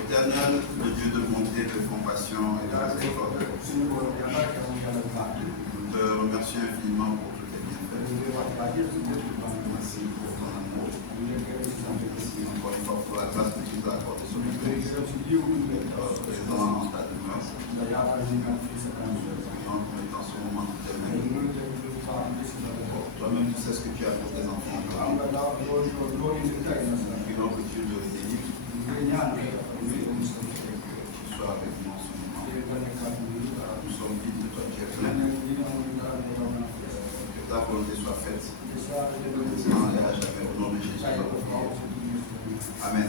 Éternel, le Dieu de bonté, de compassion et de miséricorde, nous te remercions infiniment pour tous tes bienfaits. Merci pour ton amour. Merci encore une fois pour la grâce que tu nous as accordée sur nous. Présent en ta demeure. Prions pour être dans ce moment de tes mains. Toi-même, tu sais ce que tu as pour tes enfants. Prions que Dieu te délivre. Sois avec nous en ce moment. Nous sommes vides de toi, tu es plein. Que ta volonté soit faite. Maintenant et à jamais, au nom de Jésus. Amen.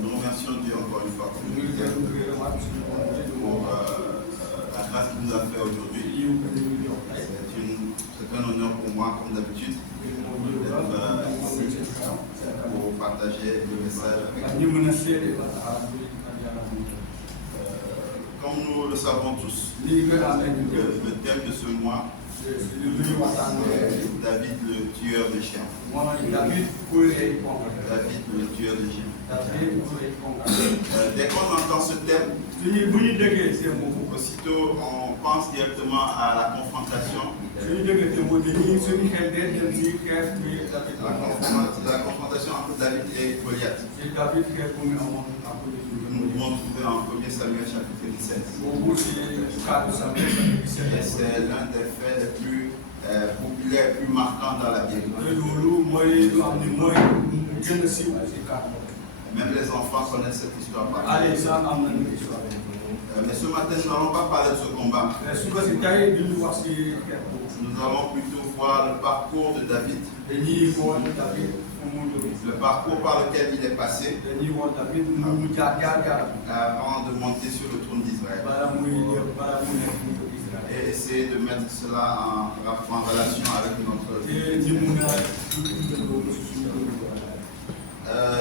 Nous remercions Dieu encore une fois pour la grâce qu'il nous a fait aujourd'hui. C'est un honneur pour moi, comme d'habitude, d'être ici pour partager le message avec vous. Comme nous le savons tous, le thème de ce mois, c'est David le tueur de chiens. David le tueur de chiens. Dès qu'on entend ce thème, aussitôt on pense directement à la confrontation. La confrontation entre David et Goliath. Nous pouvons trouver en 1 Samuel chapitre 17. Et c'est l'un des faits les plus populaires, les plus marquants dans la Bible. Même les enfants connaissent cette histoire. Mais ce matin, nous n'allons pas parler de ce combat. Nous allons plutôt voir le parcours de David. Le parcours par lequel il est passé avant de monter sur le trône d'Israël. Et essayer de mettre cela en relation avec notre vie.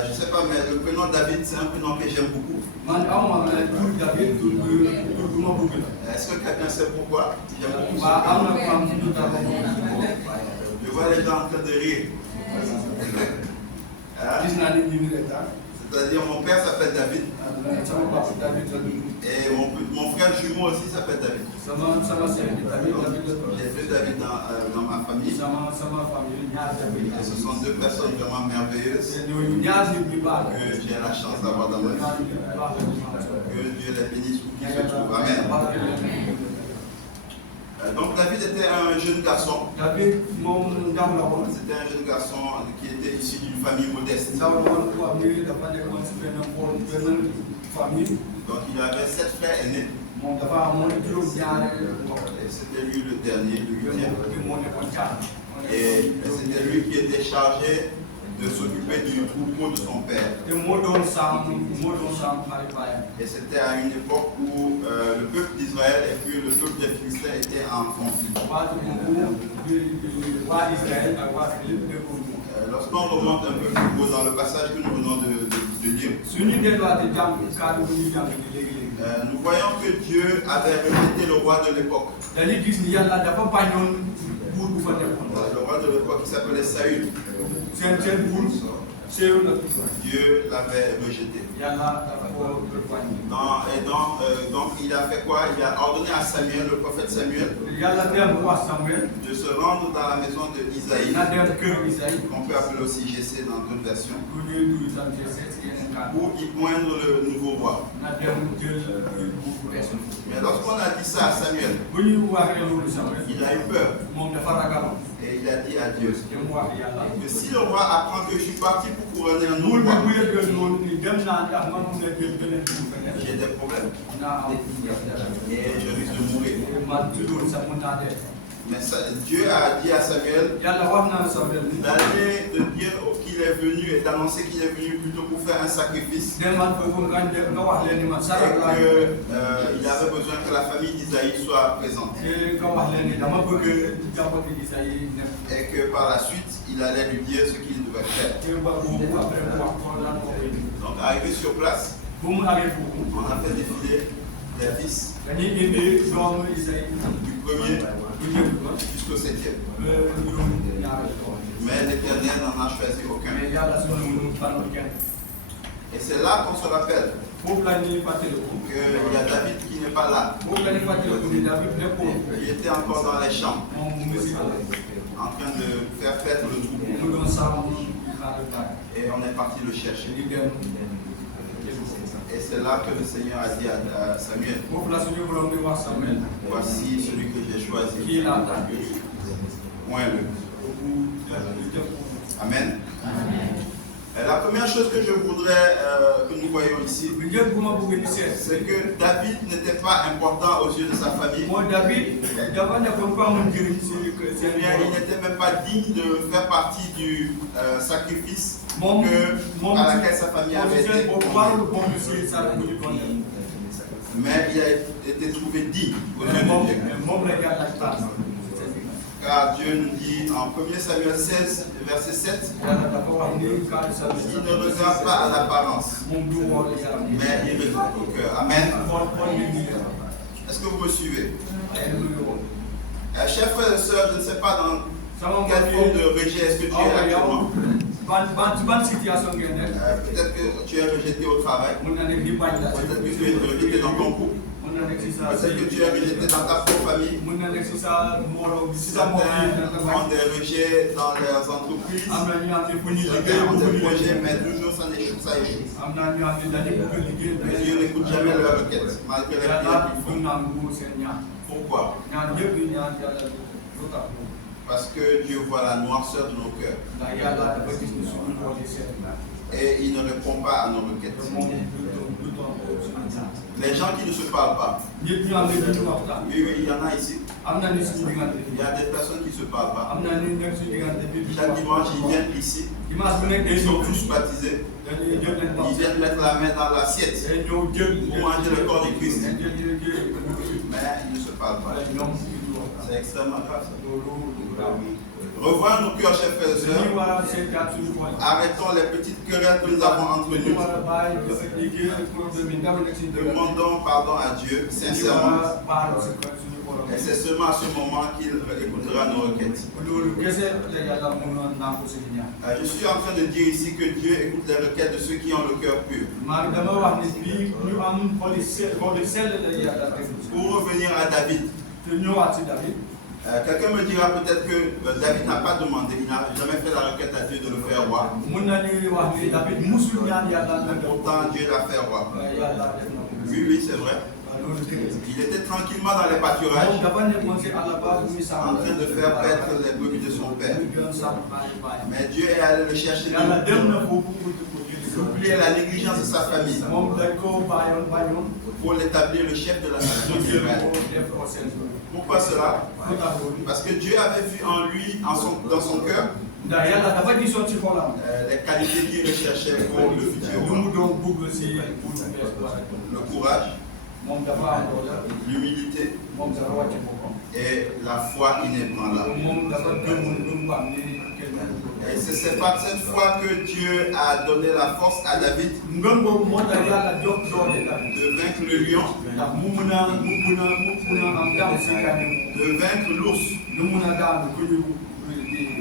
Je ne sais pas, mais le prénom David, c'est un prénom que j'aime beaucoup. Est-ce que quelqu'un sait pourquoi j'aime beaucoup ce prénom? Je vois les gens en train de rire. C'est-à-dire mon père s'appelle David. Et mon frère jumeau aussi s'appelle David. J'ai fait David dans ma famille. Et ce sont deux personnes vraiment merveilleuses que j'ai la chance d'avoir dans ma vie. Que Dieu les bénisse où qu'ils se trouvent. Amen. Donc David était un jeune garçon. C'était un jeune garçon qui était issu d'une famille modeste. Donc il avait 7 frères aînés. Et c'était lui le dernier, le 8e. Et c'était lui qui était chargé de s'occuper du troupeau de son père. Et c'était à une époque où le peuple d'Israël et puis le peuple des Philistins étaient en conflit. Lorsqu'on remonte un peu plus haut dans le passage que nous venons de lire, nous voyons que Dieu avait rejeté le roi de l'époque. Le roi de l'époque qui s'appelait Saül. Dieu l'avait rejeté. Donc il a fait quoi? Il a ordonné à Samuel, le prophète Samuel, de se rendre dans la maison de Isaïe, qu'on peut appeler aussi Jessé dans d'autres versions, pour y poindre le nouveau roi. Mais lorsqu'on a dit ça à Samuel, il a eu peur. Et il a dit à Dieu que si le roi apprend que je suis parti pour couronner un nouveau roi, j'ai des problèmes. Et je risque de mourir. Mais Dieu a dit à Samuel d'aller de dire qu'il est venu et d'annoncer qu'il est venu plutôt pour faire un sacrifice. Et qu'il avait besoin que la famille d'Isaïe soit présente. Et que par la suite, il allait lui dire ce qu'il devait faire. Donc, arrivé sur place, on a fait défiler les fils du premier jusqu'au 7e. Mais l'Éternel n'en a choisi aucun. Et c'est là qu'on se rappelle qu'il y a David qui n'est pas là. Il était encore dans les champs, en train de faire paître le troupeau. Et on est parti le chercher. Et c'est là que le Seigneur a dit à Samuel, voici celui que j'ai choisi. Point-le. Amen. La première chose que je voudrais que nous voyions ici, c'est que David n'était pas important aux yeux de sa famille. Il n'était même pas digne de faire partie du sacrifice à laquelle sa famille avait été. Mais il a été trouvé digne aux yeux de Dieu. Car Dieu nous dit en 1 Samuel 16, verset 7, il ne regarde pas à l'apparence, mais il regarde au cœur. Amen. Est-ce que vous me suivez? Chers frères et sœurs, je ne sais pas dans quelle forme de rejet est-ce que tu es actuellement. Peut-être que tu es rejeté au travail, peut-être que tu es rejeté dans ton couple. Peut-être que tu es rejeté dans ta propre famille. Certains ont des rejets dans leurs entreprises. Certains ont des projets, mais toujours ça échoue. Mais Dieu n'écoute jamais leurs requêtes, malgré les prières qu'ils font. Pourquoi? Parce que Dieu voit la noirceur de nos cœurs. Et il ne répond pas à nos requêtes. Les gens qui ne se parlent pas. Oui, il y en a ici. Il y a des personnes qui ne se parlent pas. Chaque dimanche, ils viennent ici. Ils sont tous baptisés. Ils viennent mettre la main dans l'assiette pour manger le corps de Christ. Mais ils ne se parlent pas. C'est extrêmement grave. Revoyons nos cœurs, chers frères et sœurs. Arrêtons les petites querelles que nous avons entre nous. Demandons pardon à Dieu, sincèrement. Et c'est seulement à ce moment qu'il écoutera nos requêtes. Je suis en train de dire ici que Dieu écoute les requêtes de ceux qui ont le cœur pur. Pour revenir à David. Quelqu'un me dira peut-être que David n'a pas demandé, il n'a jamais fait la requête à Dieu de le faire roi. Pourtant Dieu l'a fait roi. Oui, c'est vrai. Il était tranquillement dans les pâturages, en train de faire paître les brebis de son père. Mais Dieu est allé le chercher pour oublier la négligence de sa famille, pour l'établir le chef de la nation d'Israël. Pourquoi cela? Parce que Dieu avait vu en lui, dans son cœur, les qualités qu'il recherchait pour le futur. Le courage, l'humilité et la foi inébranlable. Et c'est cette fois que Dieu a donné la force à David de vaincre le lion, de vaincre l'ours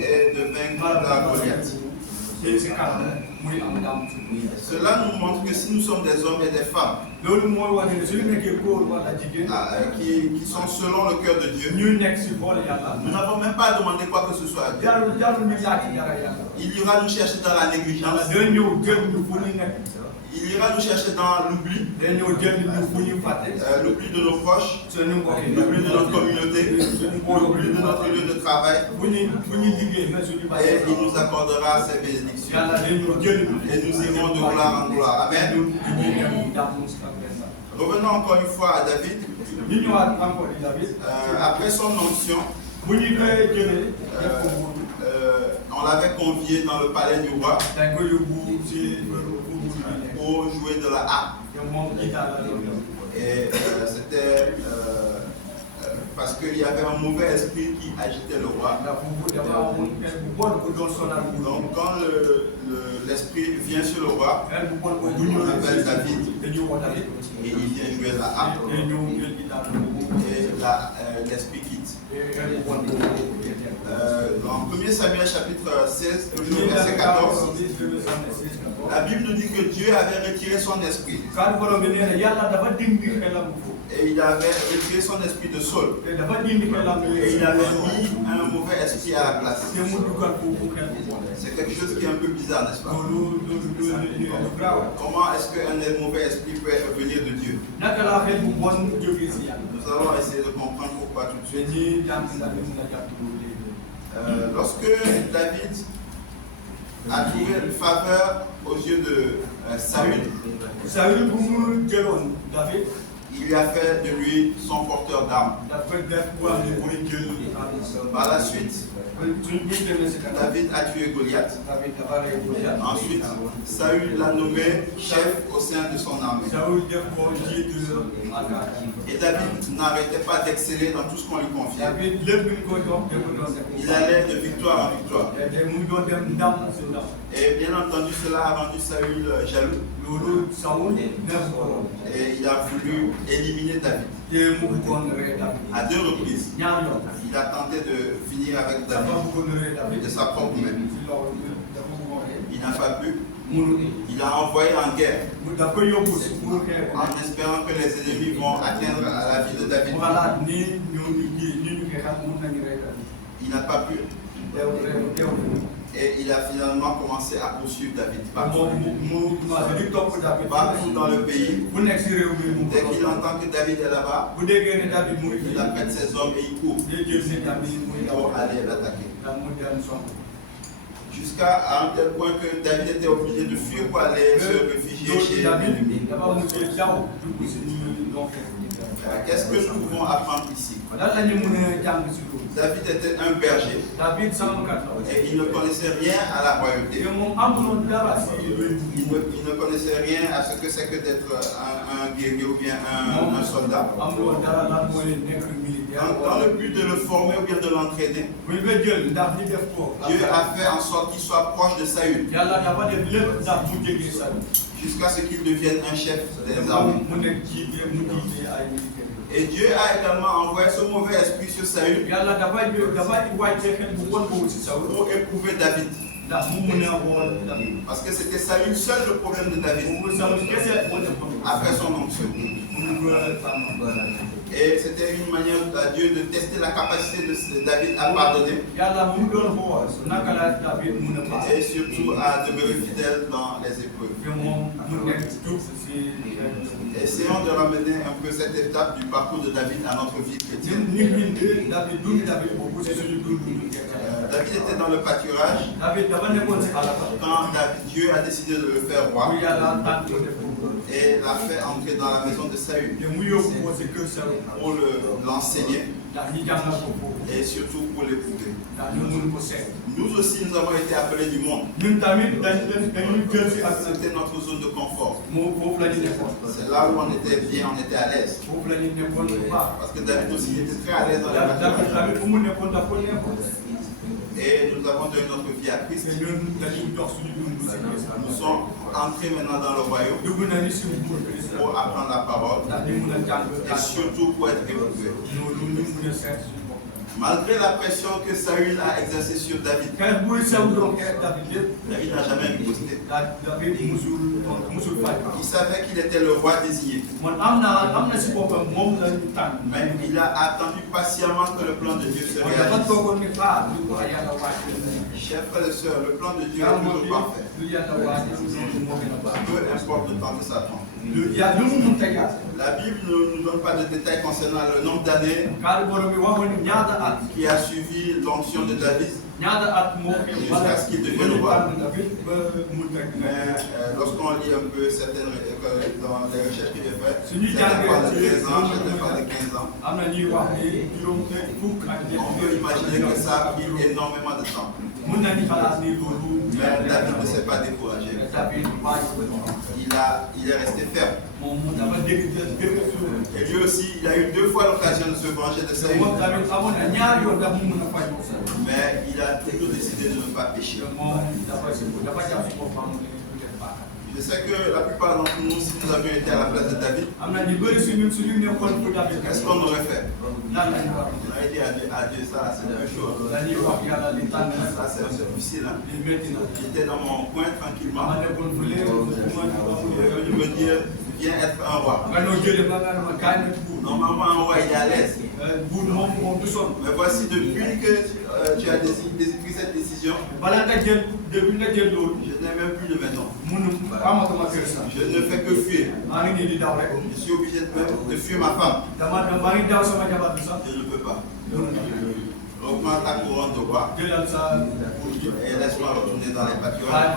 et de vaincre la Goliath. Cela nous montre que si nous sommes des hommes et des femmes qui sont selon le cœur de Dieu, nous n'avons même pas demandé quoi que ce soit à Dieu. Il ira nous chercher dans la négligence. Il ira nous chercher dans l'oubli, l'oubli de nos proches, l'oubli de notre communauté, l'oubli de notre lieu de travail. Et il nous accordera ses bénédictions. Et nous irons de gloire en gloire. Amen. Revenons encore une fois à David. Après son onction, on l'avait convié dans le palais du roi pour jouer de la harpe. Et c'était parce qu'il y avait un mauvais esprit qui agitait le roi. Donc quand l'esprit vient sur le roi, on appelle David et il vient jouer de la harpe. Et l'esprit quitte. Dans 1 Samuel chapitre 16, toujours verset 14, la Bible nous dit que Dieu avait retiré son esprit. Et il avait retiré son esprit de Saul. Et il avait mis un mauvais esprit à la place. C'est quelque chose qui est un peu bizarre, n'est-ce pas? Comment est-ce qu'un mauvais esprit peut venir de Dieu? Nous allons essayer de comprendre pourquoi tout de suite. Lorsque David a trouvé une faveur aux yeux de Saül, il lui a fait de lui son porteur d'armes. Par la suite, David a tué Goliath. Ensuite, Saül l'a nommé chef au sein de son armée. Et David n'arrêtait pas d'exceller dans tout ce qu'on lui confiait. Il allait de victoire en victoire. Et bien entendu, cela a rendu Saül jaloux. Et il a voulu éliminer David. À 2 reprises, il a tenté de finir avec David de sa propre main. Il n'a pas pu. Il a envoyé en guerre en espérant que les ennemis vont atteindre à la vie de David. Il n'a pas pu. Et il a finalement commencé à poursuivre David partout dans le pays. Dès qu'il entend que David est là-bas, il appelle ses hommes et il court pour aller l'attaquer. Jusqu'à un tel point que David était obligé de fuir pour aller se réfugier chez l'ennemi. Qu'est-ce que nous pouvons apprendre ici? David était un berger et il ne connaissait rien à la royauté. Il ne connaissait rien à ce que c'est que d'être un guerrier ou bien un soldat. Dans le but de le former ou bien de l'entraîner, Dieu a fait en sorte qu'il soit proche de Saül jusqu'à ce qu'il devienne un chef des armées. Et Dieu a également envoyé ce mauvais esprit sur Saül pour éprouver David. Parce que c'était Saül seul le problème de David après son onction. Et c'était une manière à Dieu de tester la capacité de David à pardonner et surtout à demeurer fidèle dans les épreuves. Essayons de ramener un peu cette étape du parcours de David à notre vie chrétienne. David était dans le pâturage quand Dieu a décidé de le faire roi et l'a fait entrer dans la maison de Saül pour l'enseigner et surtout pour l'éprouver. Nous aussi, nous avons été appelés du monde. C'était notre zone de confort. C'est là où on était bien, on était à l'aise. Parce que David aussi était très à l'aise dans la pâturage. Et nous avons donné notre vie à Christ. Nous sommes entrés maintenant dans le royaume pour apprendre la parole et surtout pour être éprouvés. Malgré la pression que Saül a exercée sur David, David n'a jamais riposté. Il savait qu'il était le roi désigné. Mais il a attendu patiemment que le plan de Dieu se réalise. Chers frères et sœurs, le plan de Dieu est toujours parfait. Peu importe le temps que ça prend. La Bible ne nous donne pas de détails concernant le nombre d'années qui a suivi l'onction de David jusqu'à ce qu'il devienne roi. Mais lorsqu'on lit un peu certaines dans les recherches qu'il a faites, certains parlent de 13 ans, certains parlent de 15 ans. On peut imaginer que ça a pris énormément de temps. Mais David ne s'est pas découragé. Il est resté ferme. Et lui aussi, il a eu 2 fois l'occasion de se venger de Saül. Mais il a toujours décidé de ne pas pécher. Je sais que la plupart d'entre nous, si nous avions été à la place de David, qu'est-ce qu'on aurait fait? On aurait dit à Dieu, ça c'est quelque chose. Ça c'est difficile. Hein? J'étais dans mon coin tranquillement. Je me dis, viens être un roi. Normalement, un roi il est à l'aise. Mais voici depuis que tu as pris cette décision, je n'ai même plus de maison. Je ne fais que fuir. Je suis obligé de fuir ma femme. Je ne peux pas. Augmente ta couronne de roi et laisse-moi retourner dans les pâturages,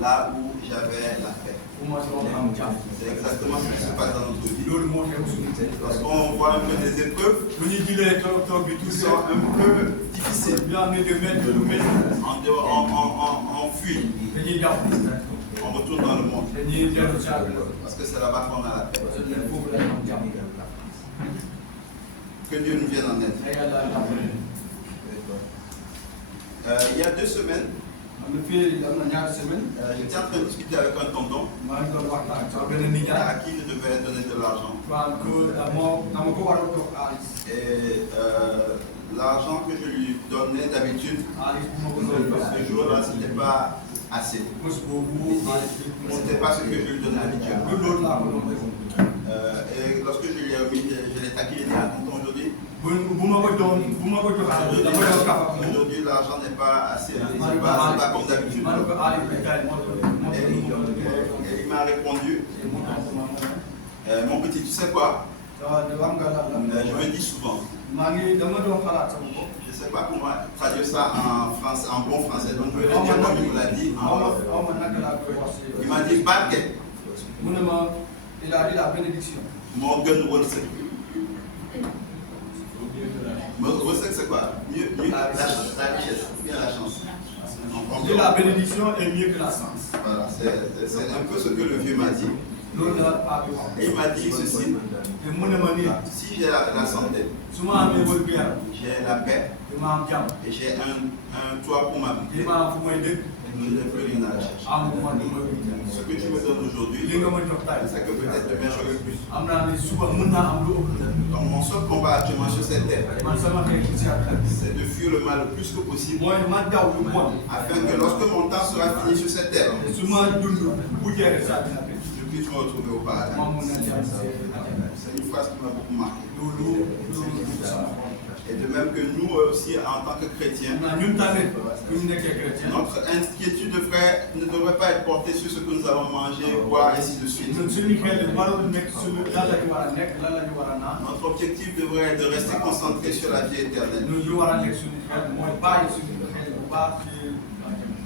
là où j'avais la paix. C'est exactement ce qui se passe dans notre vie. Parce qu'on voit un peu des épreuves qui sont un peu difficiles. On fuit. On retourne dans le monde. Parce que c'est là-bas qu'on a la paix. Que Dieu nous vienne en aide. Il y a 2 semaines, j'étais en train de discuter avec un tonton à qui je devais donner de l'argent. Et l'argent que je lui donnais d'habitude, ce jour-là, ce n'était pas assez. Ce n'était pas ce que je lui donnais d'habitude. Et lorsque je lui ai remis, je l'ai taqué, il dit, tonton, aujourd'hui, l'argent n'est pas assez, hein. C'est pas comme d'habitude. Et il m'a répondu, mon petit, tu sais quoi? Je me dis souvent, je ne sais pas comment traduire ça en bon français, donc je vais le dire comme il me l'a dit en wolof. Il m'a dit, barke. Il a dit la bénédiction. Morgan Wolsek. Wolsek, c'est quoi? Mieux la richesse, bien la chance. La bénédiction est mieux que la chance. Voilà, c'est un peu ce que le vieux m'a dit. Et il m'a dit ceci. Si j'ai la santé, j'ai la paix et j'ai un toit pour ma vie, je n'ai plus rien à chercher. Ce que tu me donnes aujourd'hui, c'est que peut-être demain j'aurai plus. Donc mon seul combat actuellement sur cette terre, c'est de fuir le mal le plus que possible, afin que lorsque mon temps sera fini sur cette terre, je puisse me retrouver au paradis. C'est une phrase qui m'a beaucoup marqué. Et de même que nous aussi, en tant que chrétiens, notre inquiétude ne devrait pas être portée sur ce que nous allons manger, boire, et ainsi de suite. Notre objectif devrait être de rester concentré sur la vie éternelle.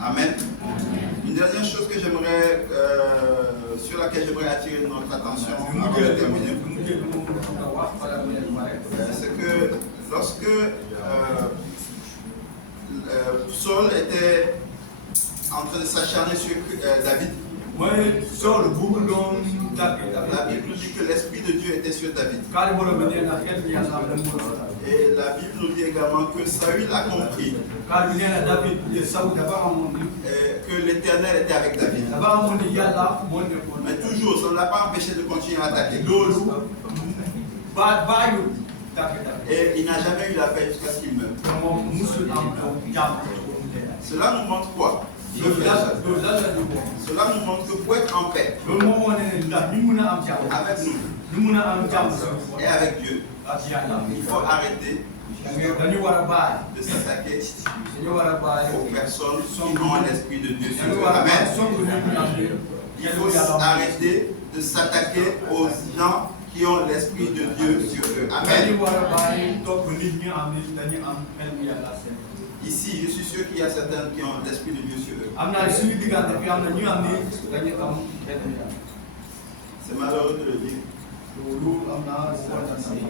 Amen. Une dernière chose que j'aimerais, sur laquelle j'aimerais attirer notre attention avant de terminer, c'est que lorsque Saul était en train de s'acharner sur David, la Bible nous dit que l'Esprit de Dieu était sur David. Et la Bible nous dit également que Saül a compris que l'Éternel était avec David. Mais toujours, ça ne l'a pas empêché de continuer à attaquer. Et il n'a jamais eu la paix jusqu'à ce qu'il meure. Cela nous montre quoi? Cela nous montre que pour être en paix avec nous et avec Dieu, il faut arrêter de s'attaquer aux personnes qui ont l'Esprit de Dieu sur eux. Amen. Il faut arrêter de s'attaquer aux gens qui ont l'Esprit de Dieu sur eux. Amen. Ici, je suis sûr qu'il y a certains qui ont l'Esprit de Dieu sur eux. C'est malheureux de le dire.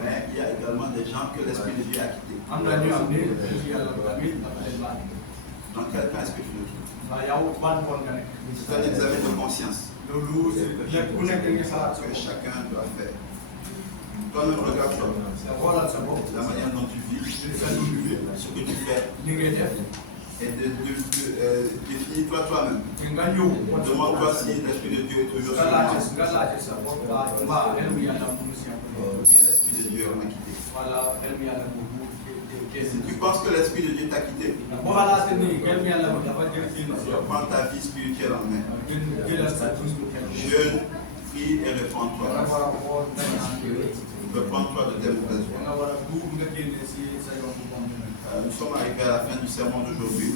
Mais il y a également des gens que l'Esprit de Dieu a quittés. Dans quel cas est-ce que tu le trouves? C'est un examen de conscience que chacun doit faire. Toi-même, regarde-toi. La manière dont tu vis, ce que tu fais. Et définis-toi toi-même. Demande-toi si l'Esprit de Dieu est toujours sur moi. Ou bien l'Esprit de Dieu m'a quitté. Si tu penses que l'Esprit de Dieu t'a quitté, prends ta vie spirituelle en main. Jeûne, prie et réponds-toi. Reprends-toi de tes mauvaises voies. Nous sommes arrivés à la fin du sermon d'aujourd'hui.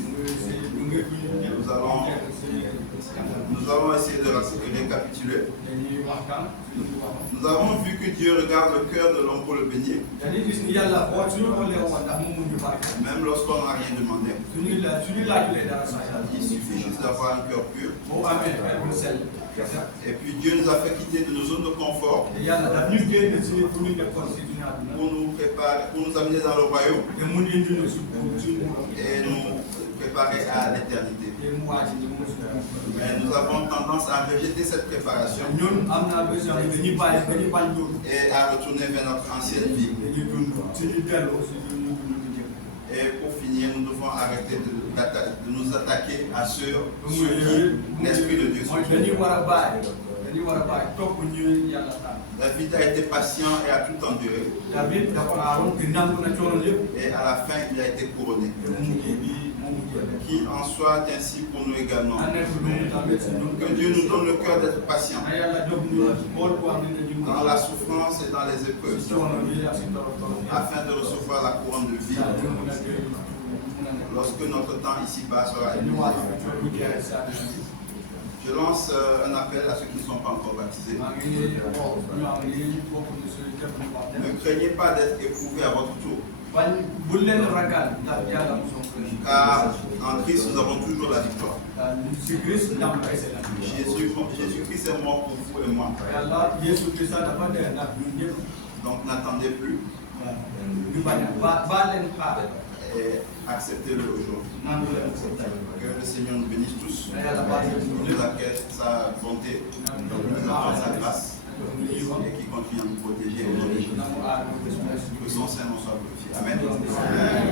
Nous allons essayer de récapituler. Nous avons vu que Dieu regarde le cœur de l'homme pour le bénir. Même lorsqu'on n'a rien demandé. Il suffit juste d'avoir un cœur pur. Et puis Dieu nous a fait quitter de nos zones de confort pour nous préparer, pour nous amener dans le royaume et nous préparer à l'éternité. Mais nous avons tendance à rejeter cette préparation et à retourner vers notre ancienne vie. Et pour finir, nous devons arrêter de nous attaquer à ceux qui l'Esprit de Dieu sont. David a été patient et a tout enduré. Et à la fin, il a été couronné. Qu'il en soit ainsi pour nous également. Que Dieu nous donne le cœur d'être patient dans la souffrance et dans les épreuves, afin de recevoir la couronne de vie lorsque notre temps ici-bas sera épuisé. Je lance un appel à ceux qui ne sont pas encore baptisés. Ne craignez pas d'être éprouvés à votre tour. Car en Christ, nous avons toujours la victoire. Jésus-Christ est mort pour vous et moi. Donc n'attendez plus. Et acceptez-le aujourd'hui. Que le Seigneur nous bénisse tous, nous accueille sa bonté, nous accorde sa grâce et qui continue à nous protéger. Que son Saint nous soit glorifié. Amen.